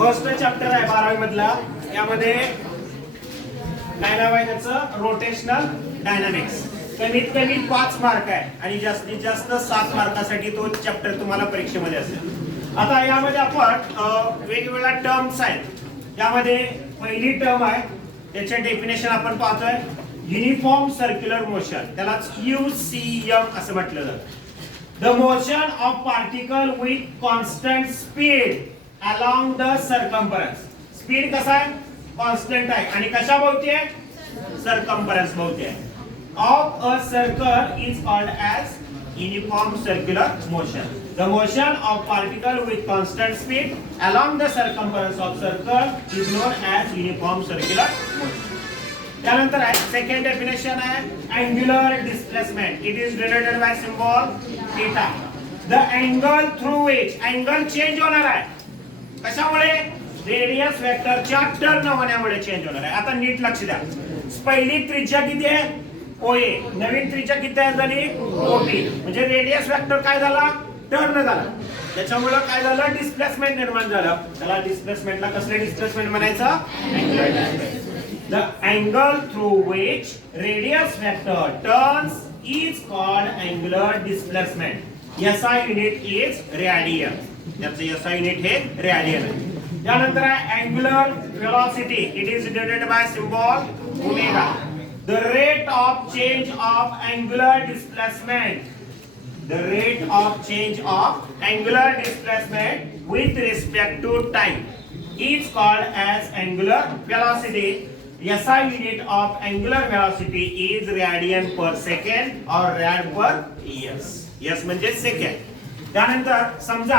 First chapter आहे 12वी मधला. यामध्ये काय नाव आहे त्याचं? Rotational dynamics. कमीत कमी 5 मार्क आहे आणि जास्तीत जास्त 7 मार्कासाठी तो चॅप्टर तुम्हाला परीक्षेमध्ये असेल. आता यामध्ये आपण वेगवेगळ्या टर्म्स आहेत. यामध्ये पहिली टर्म आहे, त्याचे डेफिनेशन आपण पाहतोय. युनिफॉर्म सर्क्युलर मोशन, त्यालाच UCM असं म्हटलं जातं. The motion of particle with constant speed along the circumference. Speed कसा आहे? कॉन्स्टंट आहे आणि कशा भोवती आहे? सर्कम्फरन्स भोवती आहे. Of a circle is called as uniform circular motion. The motion of particle with constant speed along the circumference of circle is known as uniform circular motion. त्यानंतर आहे सेकंड डेफिनेशन आहे angular displacement. It is denoted by symbol theta. The angle through which, angle change होणार आहे कशामुळे? Radius वेक्टरच्या turn होण्यामुळे change होणार आहे. आता नीट लक्ष द्या. पहिली त्रिज्या किती आहे? OA. नवीन त्रिज्या किती तयार झाली? OB. म्हणजे रेडियस वेक्टर काय झाला? टर्न झाला. त्याच्यामुळे काय झालं? डिस्प्लेसमेंट निर्माण झालं. त्याला डिस्प्लेसमेंटला कसले डिस्प्लेसमेंट म्हणायचं? Angular displacement. The angle through which radius vector turns is called angular displacement. SI unit is radian. याचं SI unit हे radian आहे. त्यानंतर आहे angular velocity. It is denoted by symbol omega. The rate of change of angular displacement. The rate of change of angular displacement with respect to time is called as angular velocity. SI unit of angular velocity is radian per second or rad per years. Yes म्हणजे second. त्यानंतर समजा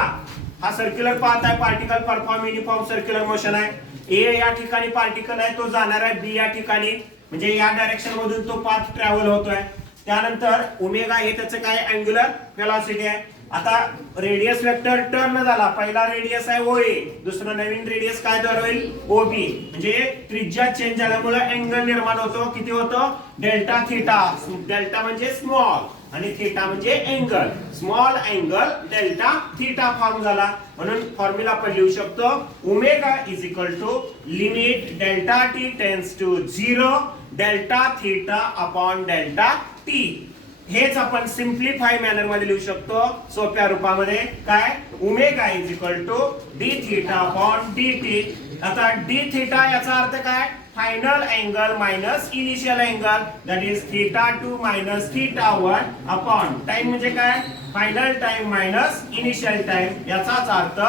हा circular path आहे, particle perform uniform circular motion आहे. A या ठिकाणी particle आहे, तो जाणार आहे B या ठिकाणी, म्हणजे या डायरेक्शन मधून तो पाथ ट्रॅव्हल होतोय. त्यानंतर ओमेगा हे त्याचं काय? अँग्युलर व्हेलॉसिटी आहे. आता रेडियस वेक्टर टर्न झाला. पहिला रेडियस आहे OA, दुसरा नवीन रेडियस काय तयार होईल? OB. म्हणजे त्रिज्या चेंज झाल्यामुळे अँगल निर्माण होतो. किती होतो? Delta theta. डेल्टा म्हणजे स्मॉल आणि थीटा म्हणजे angle. Small angle delta theta form झाला. म्हणून फॉर्म्युला आपण लिहू शकतो omega is equal to limit delta t tends to 0 delta theta upon delta t. हेच आपण सिम्प्लिफाय मॅनर मध्ये लिहू शकतो सोप्या रूपामध्ये. काय? Omega is equal to d theta upon d t. आता डी थीटा याचा अर्थ काय? Final angle minus initial angle, that is theta 2 minus theta 1 upon time म्हणजे काय? Final time minus initial time. याचाच अर्थ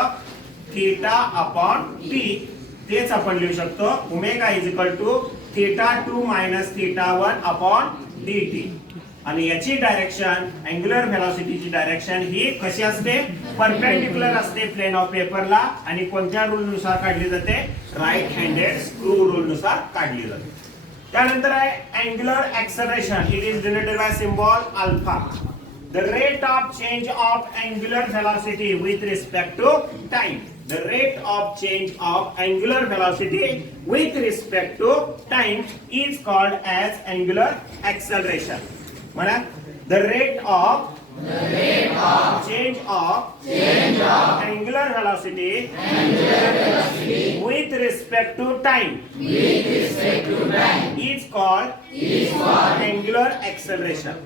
थीटा अपॉन टी. तेच आपण लिहू शकतो omega is equal to theta 2 minus theta 1 upon d t. आणि याची डायरेक्शन अँग्युलर व्हेलॉसिटीची डायरेक्शन ही कशी असते? परपेंडिक्युलर असते प्लेन ऑफ पेपरला. आणि कोणत्या रूल नुसार काढली जाते? राईट हँडेड स्क्रू रूल नुसार काढली जाते. त्यानंतर आहे angular acceleration. It is denoted by symbol alpha. The rate of change of angular velocity with respect to time. The rate of change of angular velocity with respect to time is called as angular acceleration. म्हणा the rate of change of angular velocity with respect to time is called angular acceleration.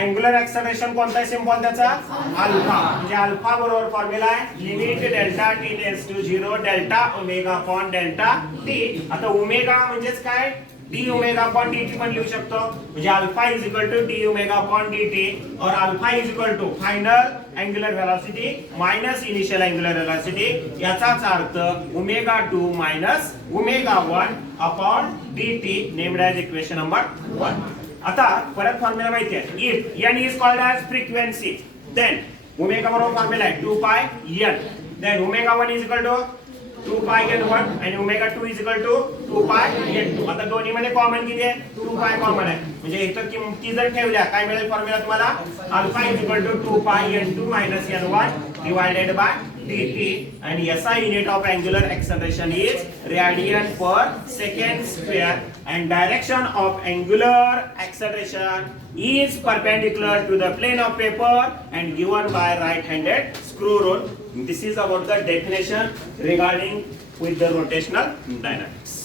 Angular acceleration कोणता आहे? Symbol त्याचा alpha. म्हणजे alpha बरोबर formula आहे limit delta t tends to 0 delta omega upon delta t. आता omega म्हणजेच काय? D omega upon d t पण लिहू शकतो. म्हणजे alpha is equal to d omega upon d t और alpha is equal to final angular velocity minus initial angular velocity. याचाच अर्थ omega 2 minus omega 1 upon d t named as equation number 1. आता परत formula माहिती आहे. If n is called as frequency then omega बरोबर formula आहे 2 pi n. Then omega 1 is equal to 2 pi n1 आणि omega 2 is equal to 2 पाय n2. आता दोन्ही मध्ये कॉमन किती आहे? 2 पाय कॉमन आहे. म्हणजे इथं किमती जर ठेवल्या काय मिळेल फॉर्म्युला तुम्हाला? अल्फा इज इक्वल टू 2 पाय n2 minus n1 divided by dt. and SI unit of angular acceleration is radian per second square and direction of angular acceleration is perpendicular to the plane of paper and given by right handed screw rule. This is about the definition regarding with the rotational dynamics.